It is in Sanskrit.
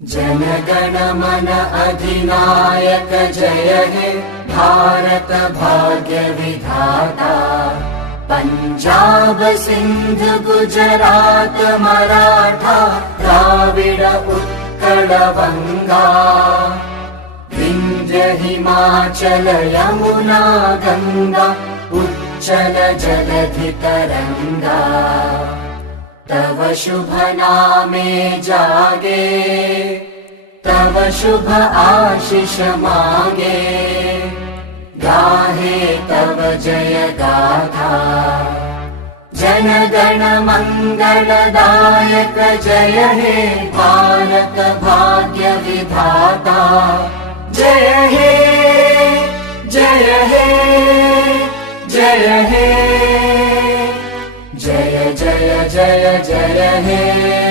जनगण मन अधिनायक जय हे भारत भाग्य विधाता। पंजाब सिंध गुजरात मराठा द्राविड उत्कल बंगा। विंध्य हिमाचल यमुना गंगा उच्चल जलधि तरंगा। तव शुभ नामे जागे तव शुभ आशीष मागे। गाहे तव जय गाथा जनगण मंगलदायक जय हे भारत भाग्य विधाता। जय हे जय हे जय हे जय जय जय जय हे।